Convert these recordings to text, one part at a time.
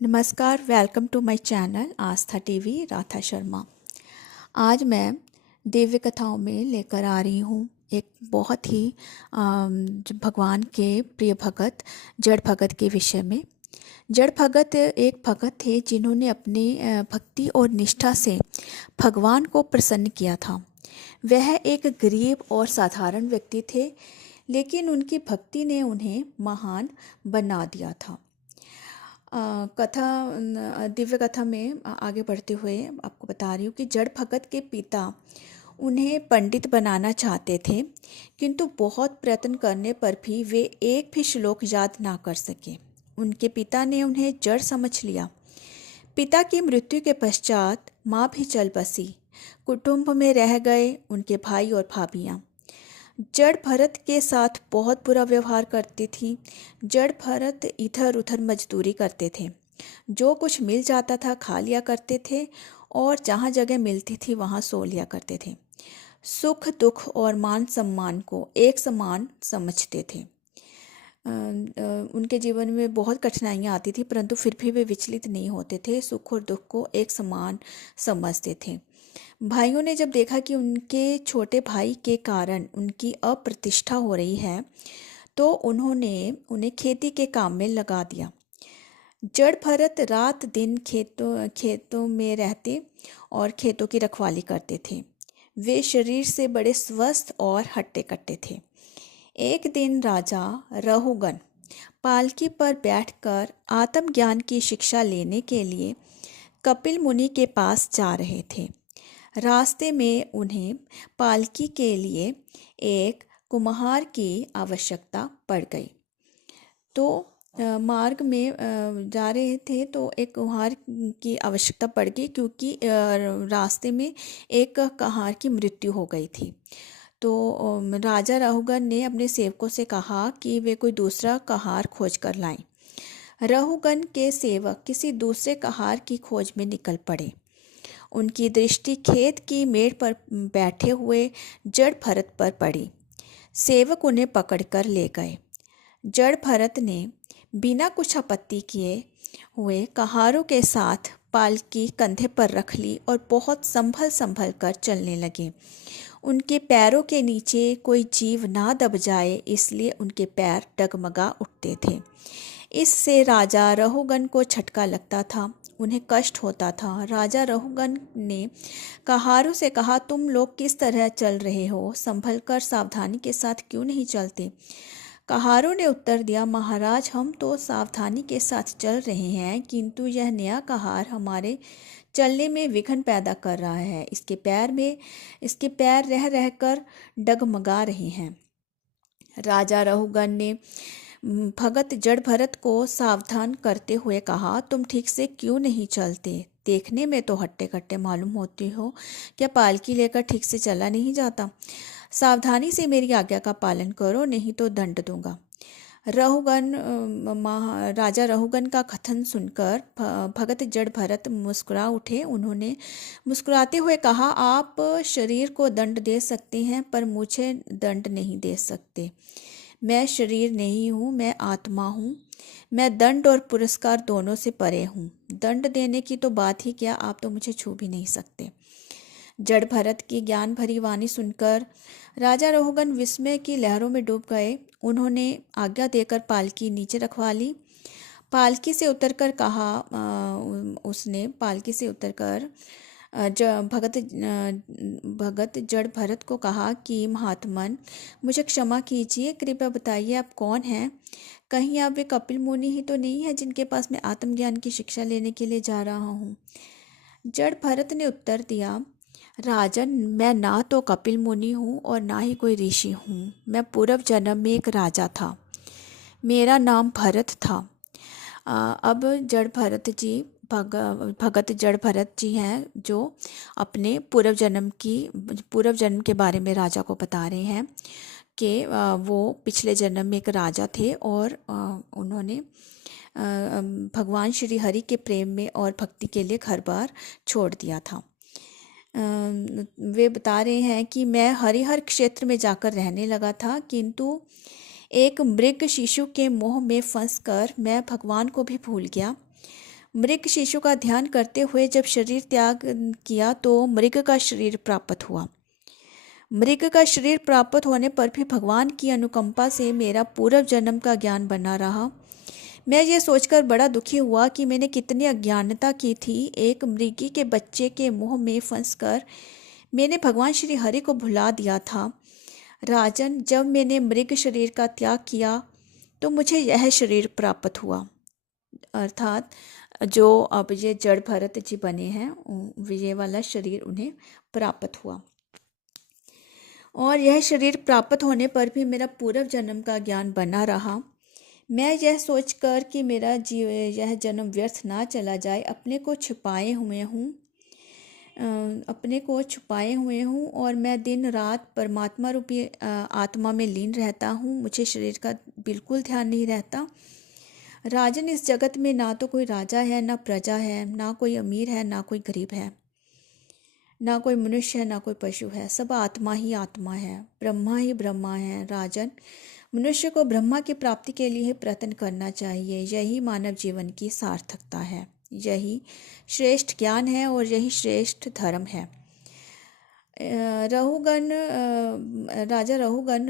नमस्कार, welcome to my channel Aastha TV Radha Sharma. आज मैं दिव्य कथाओं में लेकर आ रही हूँ एक बहुत ही जो भगवान के प्रिय भगत जड़ भगत के विषय में। जड़ भगत एक भगत थे जिन्होंने अपनी भक्ति और निष्ठा से भगवान को प्रसन्न किया था। वह एक गरीब और साधारण व्यक्ति थे, लेकिन उनकी भक्ति ने उन्हें महान बना दिया था। दिव्य कथा में आगे बढ़ते हुए आपको बता रही हूँ कि जड़ भगत के पिता उन्हें पंडित बनाना चाहते थे, किंतु बहुत प्रयत्न करने पर भी वे एक भी श्लोक याद ना कर सके। उनके पिता ने उन्हें जड़ समझ लिया। पिता की मृत्यु के पश्चात माँ भी चल बसी। कुटुंब में रह गए उनके भाई और भाभियाँ। जड़ भरत के साथ बहुत बुरा व्यवहार करती थी। जड़ भरत इधर उधर मजदूरी करते थे। जो कुछ मिल जाता था खा लिया करते थे और जहाँ जगह मिलती थी वहाँ सो लिया करते थे। सुख दुख और मान सम्मान को एक समान समझते थे। उनके जीवन में बहुत कठिनाइयाँ आती थी, परंतु फिर भी वे विचलित नहीं होते थे। सुख और दुख को एक समान समझते थे। भाइयों ने जब देखा कि उनके छोटे भाई के कारण उनकी अप्रतिष्ठा हो रही है, तो उन्होंने उन्हें खेती के काम में लगा दिया। जड़ भरत रात दिन खेतों में रहते और खेतों की रखवाली करते थे। वे शरीर से बड़े स्वस्थ और हट्टे कट्टे थे। एक दिन राजा रहुगन पालकी पर बैठकर आत्मज्ञान की शिक्षा लेने के लिए कपिल मुनि के पास जा रहे थे। रास्ते में उन्हें पालकी के लिए एक कुम्हार की आवश्यकता पड़ गई। तो मार्ग में जा रहे थे तो एक कुम्हार की आवश्यकता पड़ गई, क्योंकि रास्ते में एक कुम्हार की मृत्यु हो गई थी। तो राजा राहुगन ने अपने सेवकों से कहा कि वे कोई दूसरा कुम्हार खोज कर लाएं। राहुगन के सेवक किसी दूसरे कुम्हार की खोज में निकल पड़े। उनकी दृष्टि खेत की मेड़ पर बैठे हुए जड़ भरत पर पड़ी। सेवक उन्हें पकड़कर ले गए। जड़ भरत ने बिना कुछ आपत्ति किए हुए कहारों के साथ पालकी कंधे पर रख ली और बहुत संभल संभल कर चलने लगे। उनके पैरों के नीचे कोई जीव ना दब जाए, इसलिए उनके पैर डगमगा उठते थे। इससे राजा रहुगन को झटका लगता था, उन्हें कष्ट होता था। राजा रहुगन ने कहारों से कहा, तुम लोग किस तरह चल रहे हो? संभल कर सावधानी के साथ क्यों नहीं चलते? कहारों ने उत्तर दिया, महाराज, हम तो सावधानी के साथ चल रहे हैं, किंतु यह नया कहार हमारे चलने में विघ्न पैदा कर रहा है। इसके पैर रह रहकर डगमगा रहे हैं। राजा रहुगन ने भगत जड़ भरत को सावधान करते हुए कहा, तुम ठीक से क्यों नहीं चलते? देखने में तो हट्टे कट्टे मालूम होते हो, क्या पालकी लेकर ठीक से चला नहीं जाता? सावधानी से मेरी आज्ञा का पालन करो, नहीं तो दंड दूंगा। राजा रहुगन का कथन सुनकर भगत जड़ भरत मुस्कुरा उठे। उन्होंने मुस्कुराते हुए कहा, आप शरीर को दंड दे सकते हैं, पर मुझे दंड नहीं दे सकते। मैं शरीर नहीं हूँ, मैं आत्मा हूँ। मैं दंड और पुरस्कार दोनों से परे हूँ। दंड देने की तो बात ही क्या, आप तो मुझे छू भी नहीं सकते। जड़ भरत की ज्ञान भरी वाणी सुनकर राजा रहुगन विस्मय की लहरों में डूब गए। उन्होंने आज्ञा देकर पालकी नीचे रखवा ली। पालकी से उतरकर कहा उसने पालकी से उतरकर भगत जड़ भरत को कहा कि महात्मन, मुझे क्षमा कीजिए, कृपया बताइए आप कौन हैं? कहीं आप वे कपिल मुनि ही तो नहीं है जिनके पास मैं आत्मज्ञान की शिक्षा लेने के लिए जा रहा हूँ? जड़ भरत ने उत्तर दिया, राजन, मैं ना तो कपिल मुनि हूँ और ना ही कोई ऋषि हूँ। मैं पूर्व जन्म में एक राजा था। मेरा नाम भरत था। अब जड़ भरत जी भगत जड़ भरत जी हैं, जो अपने पूर्व जन्म के बारे में राजा को बता रहे हैं कि वो पिछले जन्म में एक राजा थे और उन्होंने भगवान श्री हरि के प्रेम में और भक्ति के लिए घर बार छोड़ दिया था। वे बता रहे हैं कि मैं हरिहर क्षेत्र में जाकर रहने लगा था, किंतु एक मृग शिशु के मोह में फंसकर मैं भगवान को भी भूल गया। मृग शिशु का ध्यान करते हुए जब शरीर त्याग किया तो मृग का शरीर प्राप्त हुआ। मृग का शरीर प्राप्त होने पर भी भगवान की अनुकंपा से मेरा पूर्व जन्म का ज्ञान बना रहा। मैं ये सोचकर बड़ा दुखी हुआ कि मैंने कितनी अज्ञानता की थी। एक मृगी के बच्चे के मुंह में फंसकर मैंने भगवान श्री हरि को भुला दिया था। राजन, जब मैंने मृग शरीर का त्याग किया तो मुझे यह शरीर प्राप्त हुआ, अर्थात जो अब ये जड़ भरत जी बने हैं ये वाला शरीर उन्हें प्राप्त हुआ। और यह शरीर प्राप्त होने पर भी मेरा पूर्व जन्म का ज्ञान बना रहा। मैं यह सोचकर कि मेरा यह जन्म व्यर्थ ना चला जाए, अपने को छुपाए हुए हूँ और मैं दिन रात परमात्मा रूपी आत्मा में लीन रहता हूँ। मुझे शरीर का बिल्कुल ध्यान नहीं रहता। राजन, इस जगत में ना तो कोई राजा है, ना प्रजा है, ना कोई अमीर है, ना कोई गरीब है, ना कोई मनुष्य है, ना कोई पशु है। सब आत्मा ही आत्मा है, ब्रह्मा ही ब्रह्मा है। राजन, मनुष्य को ब्रह्मा की प्राप्ति के लिए प्रयत्न करना चाहिए। यही मानव जीवन की सार्थकता है, यही श्रेष्ठ ज्ञान है और यही श्रेष्ठ धर्म है। राजा रहुगण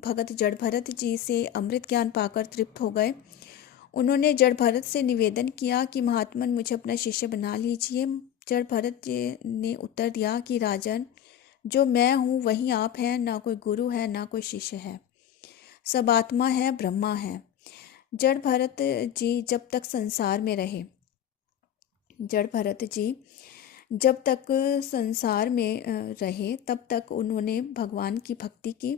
भगत जड़ भरत जी से अमृत ज्ञान पाकर तृप्त हो गए। उन्होंने जड़ भरत से निवेदन किया कि महात्मन, मुझे अपना शिष्य बना लीजिए। जड़ भरत जी ने उत्तर दिया कि राजन, जो मैं हूँ वही आप हैं, ना कोई गुरु है, ना कोई शिष्य है, सब आत्मा है, ब्रह्मा है। जड़ भरत जी जब तक संसार में रहे, जड़ भरत जी जब तक संसार में रहे तब तक उन्होंने भगवान की भक्ति की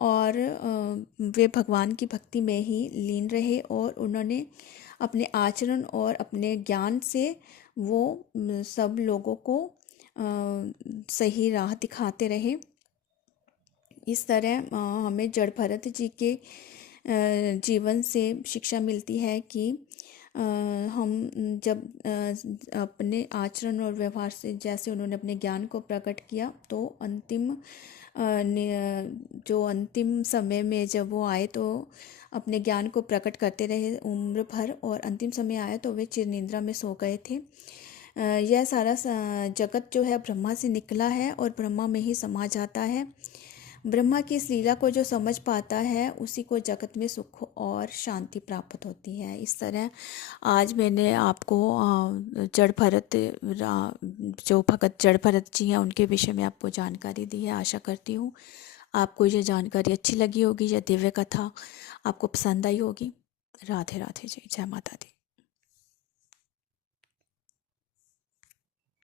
और वे भगवान की भक्ति में ही लीन रहे और उन्होंने अपने आचरण और अपने ज्ञान से वो सब लोगों को सही राह दिखाते रहे। इस तरह हमें जड़ भरत जी के जीवन से शिक्षा मिलती है कि हम जब अपने आचरण और व्यवहार से, जैसे उन्होंने अपने ज्ञान को प्रकट किया, तो अंतिम समय में जब वो आए तो अपने ज्ञान को प्रकट करते रहे उम्र भर, और अंतिम समय आया तो वे चिरनिद्रा में सो गए थे। यह सारा जगत जो है ब्रह्मा से निकला है और ब्रह्मा में ही समा जाता है। ब्रह्मा की इस लीला को जो समझ पाता है उसी को जगत में सुख और शांति प्राप्त होती है। इस तरह आज मैंने आपको जड़ भरत जो भगत जड़ भरत जी हैं उनके विषय में आपको जानकारी दी है। आशा करती हूँ आपको ये जानकारी अच्छी लगी होगी, यह दिव्य कथा आपको पसंद आई होगी। राधे राधे जी, जय माता दी।